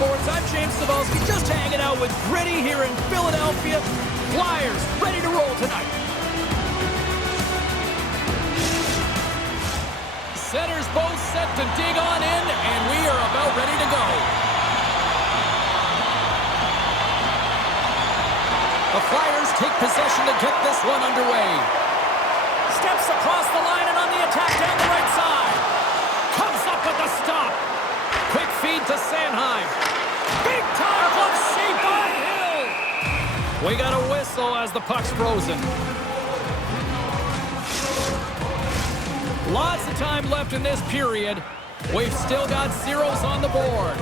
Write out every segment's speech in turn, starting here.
Sports. I'm James Cebulski, just hanging out with Gritty here in Philadelphia. Flyers ready to roll tonight. Centers both set to dig on in, and we are about ready to go. The Flyers take possession to get this one underway. Steps across the line and on the attack down the right side. Comes up with the stop. Quick feed to Sanheim. Big time glove save by Hill. We got a whistle as the puck's frozen. Lots of time left in this period. We've still got zeros on the board.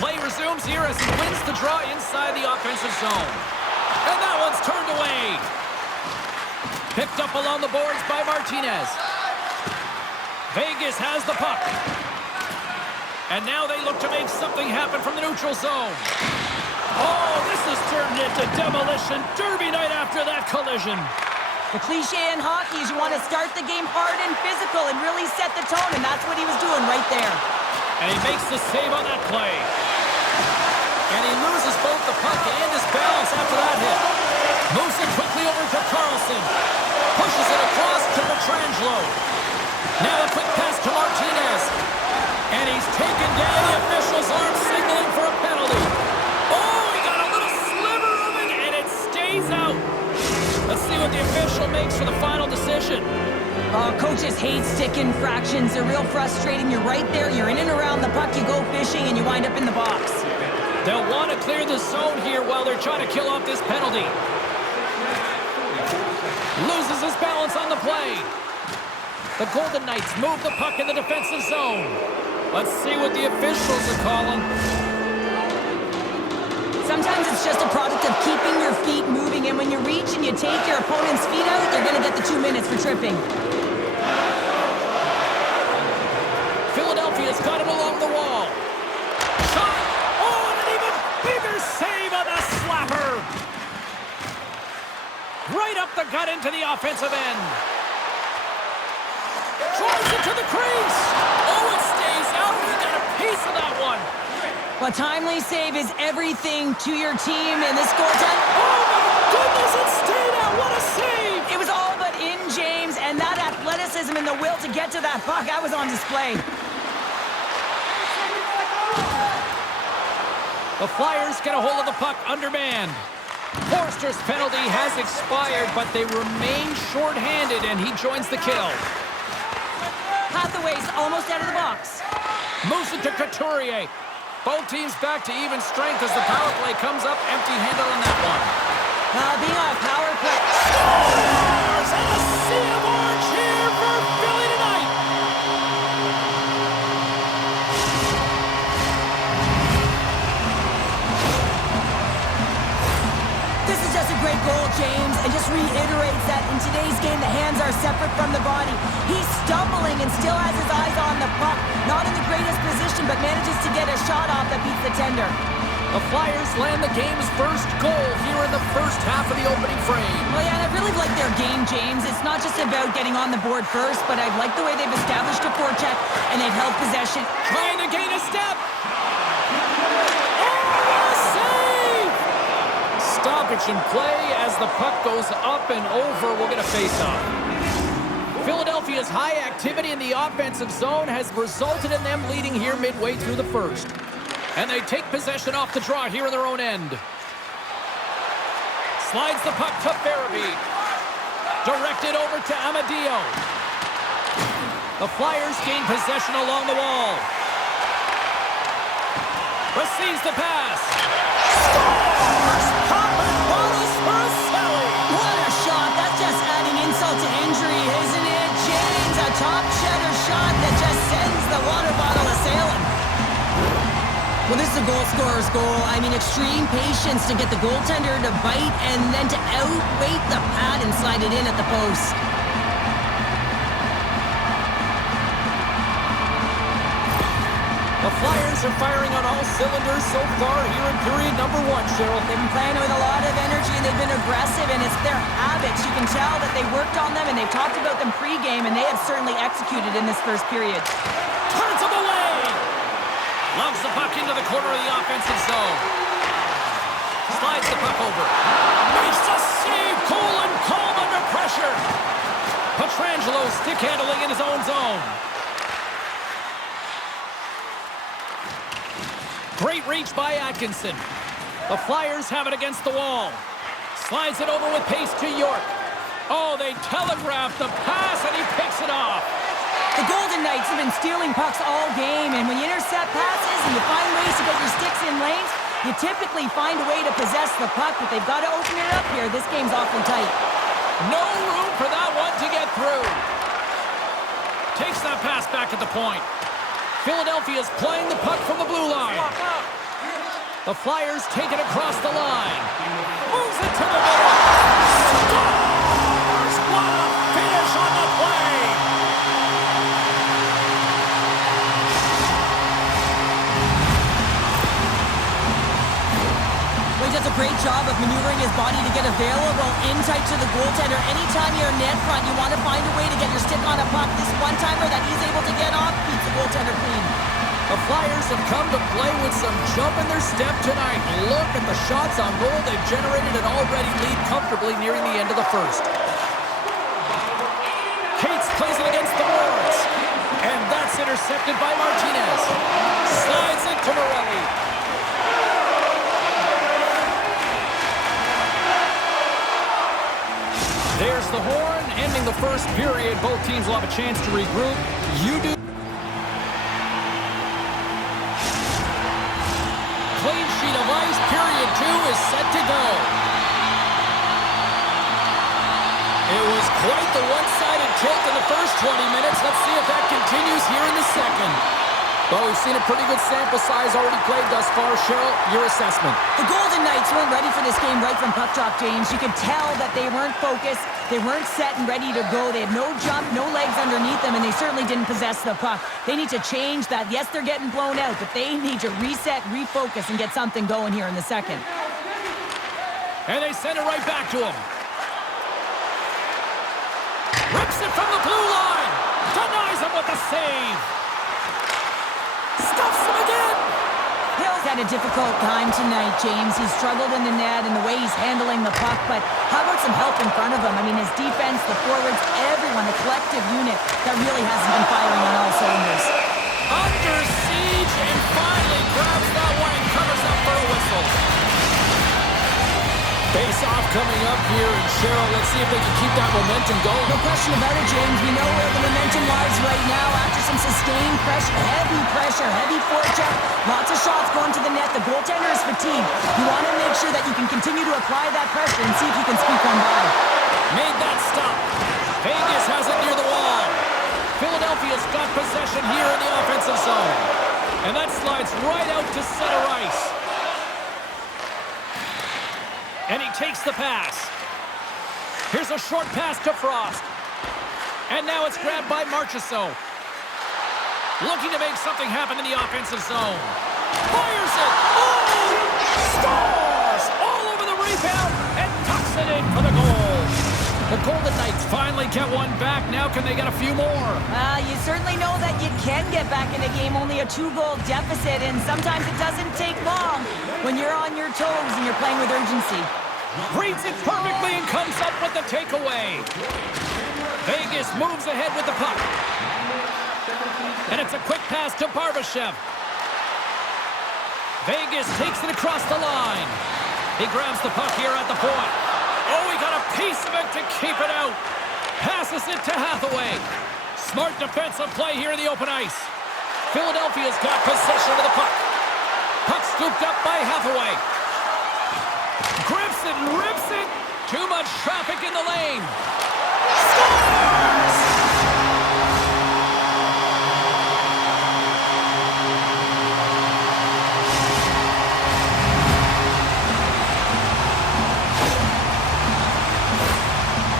Play resumes here as he wins the draw inside the offensive zone. And that one's turned away. Picked up along the boards by Martinez. Vegas has the puck. And now they look to make something happen from the neutral zone. Oh, this has turned into demolition derby night after that collision. The cliche in hockey is you want to start the game hard and physical and really set the tone, and that's what he was doing right there. And he makes the save on that play. And he loses both the puck and his balance after that hit. Moves it quickly over to Carlson. Pushes it across to Petrangelo. Now a quick pass to Martinez. And he's taken down. The official's arm signaling for a penalty. Oh, he got a little sliver of it, and it stays out. Let's see what the official makes for the final decision. Coaches hate stick infractions. They're real frustrating. You're right there. You're in and around the puck. You go fishing, and you wind up in the box. They'll want to clear the zone here while they're trying to kill off this penalty. Loses his balance on the play. The Golden Knights move the puck in the defensive zone. Let's see what the officials are calling. Sometimes it's just a product of keeping your feet moving, and when you reach and you take your opponent's feet out, you're going to get the 2 minutes for tripping. Philadelphia's got it along the wall. Shot! Oh, and an even bigger save on the slapper! Right up the gut into the offensive end. Drives it to the crease! Oh, it stays out. He got a piece of that one. A timely save is everything to your team in this goaltend. Oh, my goodness, it stayed out. What a save! It was all but in, James, and that athleticism and the will to get to that puck, that was on display. The Flyers get a hold of the puck undermanned. Forster's penalty has expired, but they remain shorthanded, and he joins the kill. Hathaway's almost out of the box. Moves it to Couturier. Both teams back to even strength as the power play comes up empty-handed on that one. Being on a power play. Scores! And a sea of orange here for Philly tonight. This is just a great goal, James, and just reiterates that in today's game, the hands are separate from the body. He's stumbling and still has his eyes on the puck. Not in the greatest position, but manages to get a shot off that beats the tender. The Flyers land the game's first goal here in the first half of the opening frame. Well, yeah, and I really like their game, James. It's not just about getting on the board first, but I like the way they've established a forecheck and they've held possession. Trying to gain a step. Oh, save! Stoppage in play as the puck goes up and over. We'll get a face-off. Philadelphia's high activity in the offensive zone has resulted in them leading here midway through the first. And they take possession off the draw here in their own end. Slides the puck to Farabee. Directed over to Amadio. The Flyers gain possession along the wall. Receives the pass. Scores! Papadopoulos for a sally. What a shot. That's just adding insult to injury, isn't it, James? A top cheddar shot that just sends the water bottle a-sailing. Well, this is a goal scorer's goal. I mean, extreme patience to get the goaltender to bite and then to outweight the pad and slide it in at the post. The Flyers are firing on all cylinders so far here in period number one, Cheryl. They've been playing with a lot of energy, and they've been aggressive, and it's their habits. You can tell that they worked on them, and they've talked about them pregame, and they have certainly executed in this first period. Turns them Loves the puck into the corner of the offensive zone. Slides the puck over. Makes the save. Cool and calm under pressure. Pietrangelo stick handling in his own zone. Great reach by Atkinson. The Flyers have it against the wall. Slides it over with pace to York. Oh, they telegraphed the pass, and he picks it off. The Golden Knights have been stealing pucks all game, and when you intercept passes and you find ways to get your sticks in lanes, you typically find a way to possess the puck, but they've got to open it up here. This game's awfully tight. No room for that one to get through. Takes that pass back at the point. Philadelphia's playing the puck from the blue line. The Flyers take it across the line. Moves it to the middle. Scores! What a finish on the play! Well, he does a great job of maneuvering his body to get available in tight to the goaltender. Anytime you're in net front, you want to find a way to get your stick on a puck. This one-timer that he's able to get off keeps the goaltender clean. The Flyers have come to play with some jump in their step tonight. Look at the shots on goal. They've generated an already lead comfortably nearing the end of the first. Cates plays it against the boards. And that's intercepted by Martinez. Slides it to Morelli. There's the horn, ending the first period. Both teams will have a chance to regroup. You do. Clean sheet of ice. Period 2 is set to go. It was quite the one-sided tilt in the first 20 minutes. Let's see if that continues here in the second. Well, we've seen a pretty good sample size already played thus far. Cheryl, your assessment. The Golden Knights weren't ready for this game right from puck drop, James. You could tell that they weren't focused. They weren't set and ready to go. They had no jump, no legs underneath them, and they certainly didn't possess the puck. They need to change that. Yes, they're getting blown out, but they need to reset, refocus, and get something going here in the second. And they send it right back to him. Rips it from the blue line. Denies him with the save. Stuffs him again. Hill's had a difficult time tonight, James. He's struggled in the net and the way he's handling the puck, but how about some help in front of him? I mean, his defense, the forwards, everyone, the collective unit that really hasn't been firing on all cylinders. Under siege and finally grabs that one and covers up for a whistle. Face-off coming up here, and Cheryl, let's see if they can keep that momentum going. No question about it, James. We know where the momentum lies right now after some sustained pressure, heavy forecheck, lots of shots going to the net. The goaltender is fatigued. You want to make sure that you can continue to apply that pressure and see if you can squeak one by. Made that stop. Vegas has it near the wall. Philadelphia's got possession here in the offensive zone. And that slides right out to center ice. And he takes the pass. Here's a short pass to Frost. And now it's grabbed by Marchessault. Looking to make something happen in the offensive zone. Fires it. Oh! Scores! All over the rebound and tucks it in for the goal. The Golden Knights finally get one back. Now can they get a few more? You certainly know that you can get back in a game, only a 2-goal deficit, and sometimes it doesn't take long when you're on your toes and you're playing with urgency. Reads it perfectly and comes up with the takeaway. Vegas moves ahead with the puck. And it's a quick pass to Barbashev. Vegas takes it across the line. He grabs the puck here at the point. Oh, he got a piece of it to keep it out. Passes it to Hathaway. Smart defensive play here in the open ice. Philadelphia's got possession of the puck. Puck scooped up by Hathaway. Grips it and rips it. Too much traffic in the lane. Scores!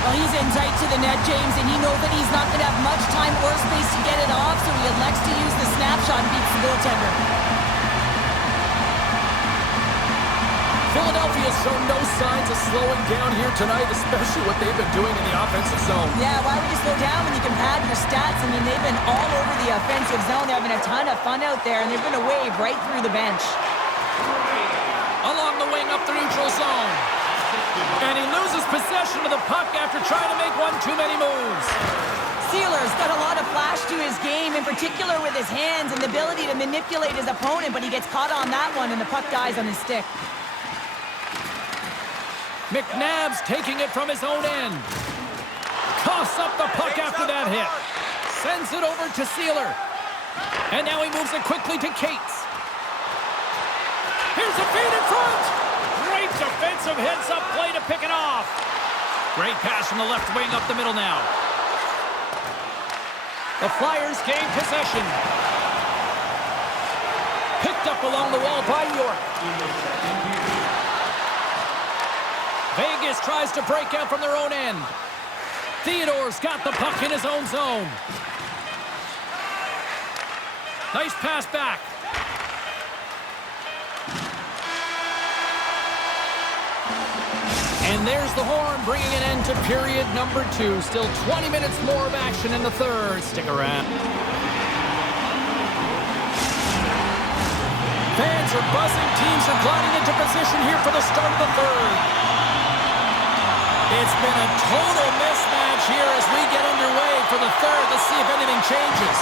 Well, he's in tight to the net, James, and he knows that he's not going to have much time or space to get it off, so he elects to use the snapshot and beats the goaltender. Philadelphia's have shown no signs of slowing down here tonight, especially what they've been doing in the offensive zone. Yeah, why would you slow down when you can pad your stats? I mean, they've been all over the offensive zone. They're having a ton of fun out there, and they're going to wave right through the bench. Along the wing up the neutral zone. And he loses possession of the puck after trying to make one too many moves. Sealer's got a lot of flash to his game, in particular with his hands and the ability to manipulate his opponent, but he gets caught on that one, and the puck dies on his stick. McNabb's taking it from his own end. Coughs up the puck after that hit. Sends it over to Sealer. And now he moves it quickly to Cates. Here's a feed in front. Great defensive heads-up play to pick it off. Great pass from the left wing up the middle now. The Flyers gain possession. Picked up along the wall by York. Vegas tries to break out from their own end. Theodore's got the puck in his own zone. Nice pass back. And there's the horn, bringing an end to period number 2. Still 20 minutes more of action in the third. Stick around. Fans are buzzing. Teams are gliding into position here for the start of the third. It's been a total mismatch here as we get underway for the third. Let's see if anything changes.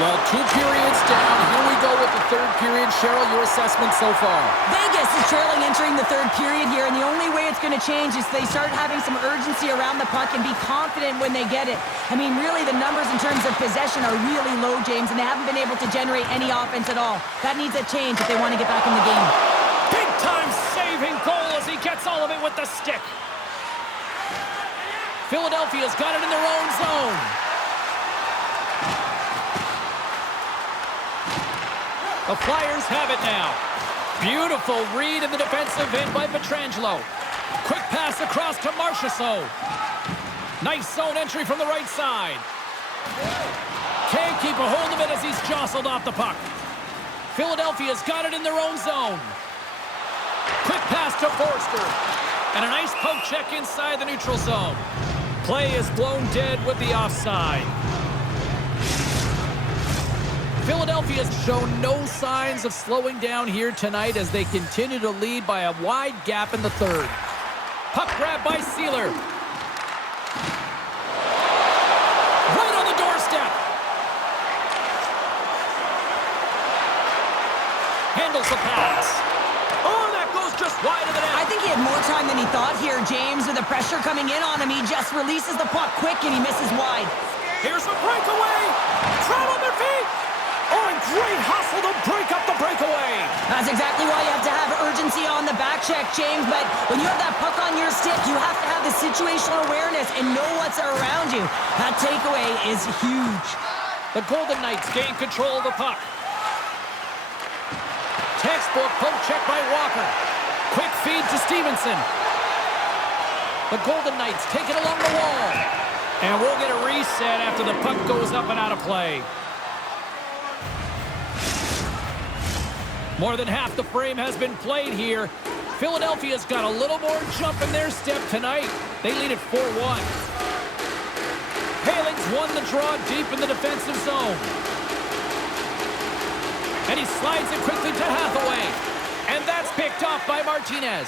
Well, 2 periods down. Here we go with the third period. Cheryl, your assessment so far? Vegas is trailing entering the third period here, and the only way it's going to change is they start having some urgency around the puck and be confident when they get it. I mean, really, the numbers in terms of possession are really low, James, and they haven't been able to generate any offense at all. That needs a change if they want to get back in the game. Big-time saving goal as he gets all of it with the stick. Philadelphia's got it in their own zone. The Flyers have it now. Beautiful read in the defensive end by Pietrangelo. Quick pass across to Marchessault. Nice zone entry from the right side. Can't keep a hold of it as he's jostled off the puck. Philadelphia's got it in their own zone. Quick pass to Forster. And a nice poke check inside the neutral zone. Play is blown dead with the offside. Philadelphia's shown no signs of slowing down here tonight as they continue to lead by a wide gap in the third. Puck grab by Sealer. Right on the doorstep. Handles the pass. Oh, that goes just wide of the net. I think he had more time than he thought here, James. With the pressure coming in on him, he just releases the puck quick and he misses wide. Here's a breakaway. Crowd on their feet. Oh, and great hustle to break up the breakaway. That's exactly why you have to have urgency on the back check, James. But when you have that puck on your stick, you have to have the situational awareness and know what's around you. That takeaway is huge. The Golden Knights gain control of the puck. Textbook poke check by Walker. Quick feed to Stevenson. The Golden Knights take it along the wall. And we'll get a reset after the puck goes up and out of play. More than half the frame has been played here. Philadelphia's got a little more jump in their step tonight. They lead at 4-1. Paling's won the draw deep in the defensive zone. And he slides it quickly to Hathaway. And that's picked off by Martinez.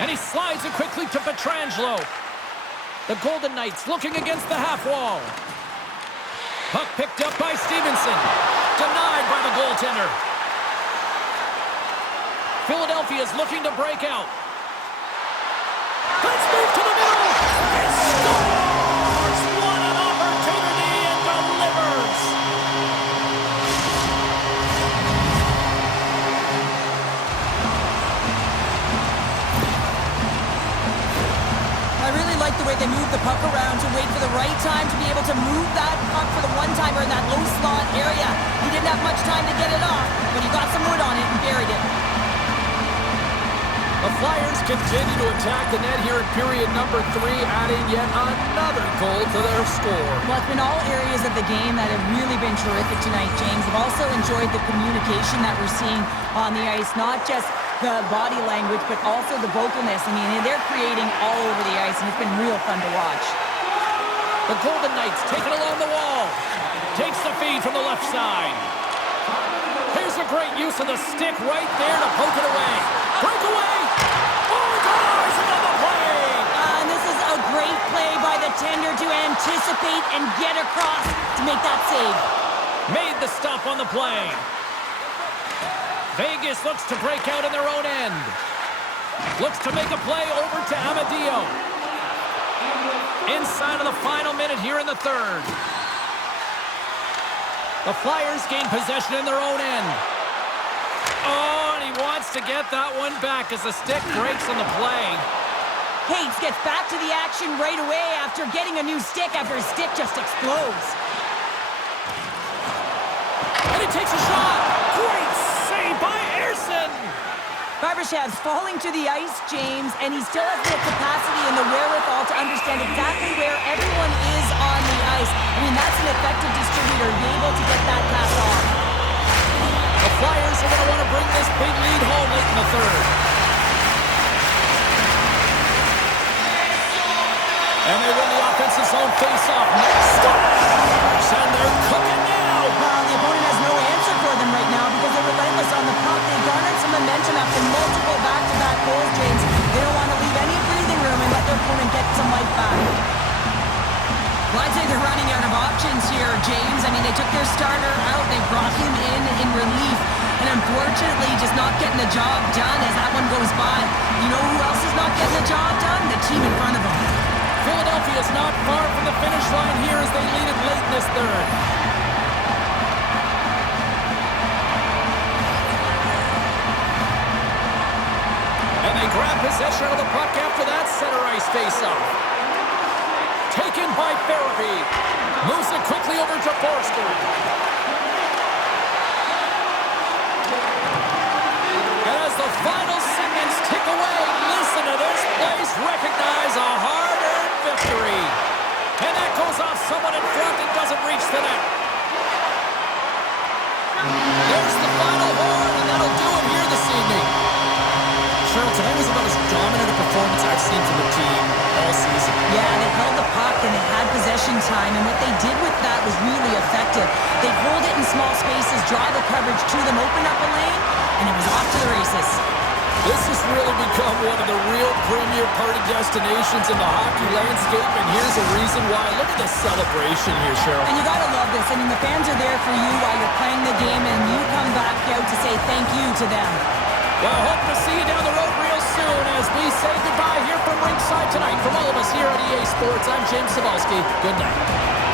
And he slides it quickly to Pietrangelo. The Golden Knights looking against the half wall. Puck picked up by Stevenson. Denied by the goaltender. Philadelphia's looking to break out. Let's move to the middle. And scores! What an opportunity and delivers. I really like the way they move the puck around to wait for the right time to be able to move that puck for the one-timer in that low slot area. He didn't have much time to get it off, but he got some wood on it and buried it. The Flyers continue to attack the net here in period number 3, adding yet another goal to their score. Well, it's been all areas of the game that have really been terrific tonight, James. I've also enjoyed the communication that we're seeing on the ice, not just the body language, but also the vocalness. I mean, they're creating all over the ice, and it's been real fun to watch. The Golden Knights take it along the wall. Takes the feed from the left side. Here's a great use of the stick right there to poke it away. Breakaway! Oh, guys, another play! And this is a great play by the tender to anticipate and get across to make that save. Made the stop on the play. Vegas looks to break out in their own end. Looks to make a play over to Amadio. Inside of the final minute here in the third. The Flyers gain possession in their own end. Oh, and he wants to get that one back as the stick breaks on the play. Hayes gets back to the action right away after getting a new stick after his stick just explodes. And he takes a shot. Great save by Ersson. Barbashev's falling to the ice, James, and he still has the capacity and the wherewithal to understand exactly where everyone is on the ice. I mean, that's an effective distributor, be able to get that pass off. The Flyers are going to want to bring this big lead home late in the third. And they win the offensive zone face-off. Scores! And they're cooking now! Well, the opponent has no answer for them right now because they're relentless on the puck. They garnered some momentum after multiple back-to-back goals, James. They don't want to leave any breathing room and let their opponent get some life back. Well, I'd say they're running out of options here, James. I mean, they took their starter out. They brought him in relief. And unfortunately, just not getting the job done as that one goes by. You know who else is not getting the job done? The team in front of them. Philadelphia is not far from the finish line here as they lead it late in this third. And they grab possession of the puck after that center ice face-off. Taken by Farabee. Moves it quickly over to Forster. As the final seconds tick away, listen to this place recognize a hard-earned victory. And that goes off someone in front and doesn't reach the net. There's the final horn, and that'll do it here this evening. Cheryl, today was about as dominant a performance I've seen from the team all season. Yeah, they held the puck and they had possession time, and what they did with that was really effective. They'd hold it in small spaces, draw the coverage to them, open up a lane, and it was off to the races. This has really become one of the real premier party destinations in the hockey landscape, and here's a reason why. Look at the celebration here, Cheryl. And you gotta love this. I mean, the fans are there for you while you're playing the game, and you come back out to say thank you to them. Well, hope to see you down the road real soon as we say goodbye here from ringside tonight. From all of us here at EA Sports, I'm James Cebulski. Good night.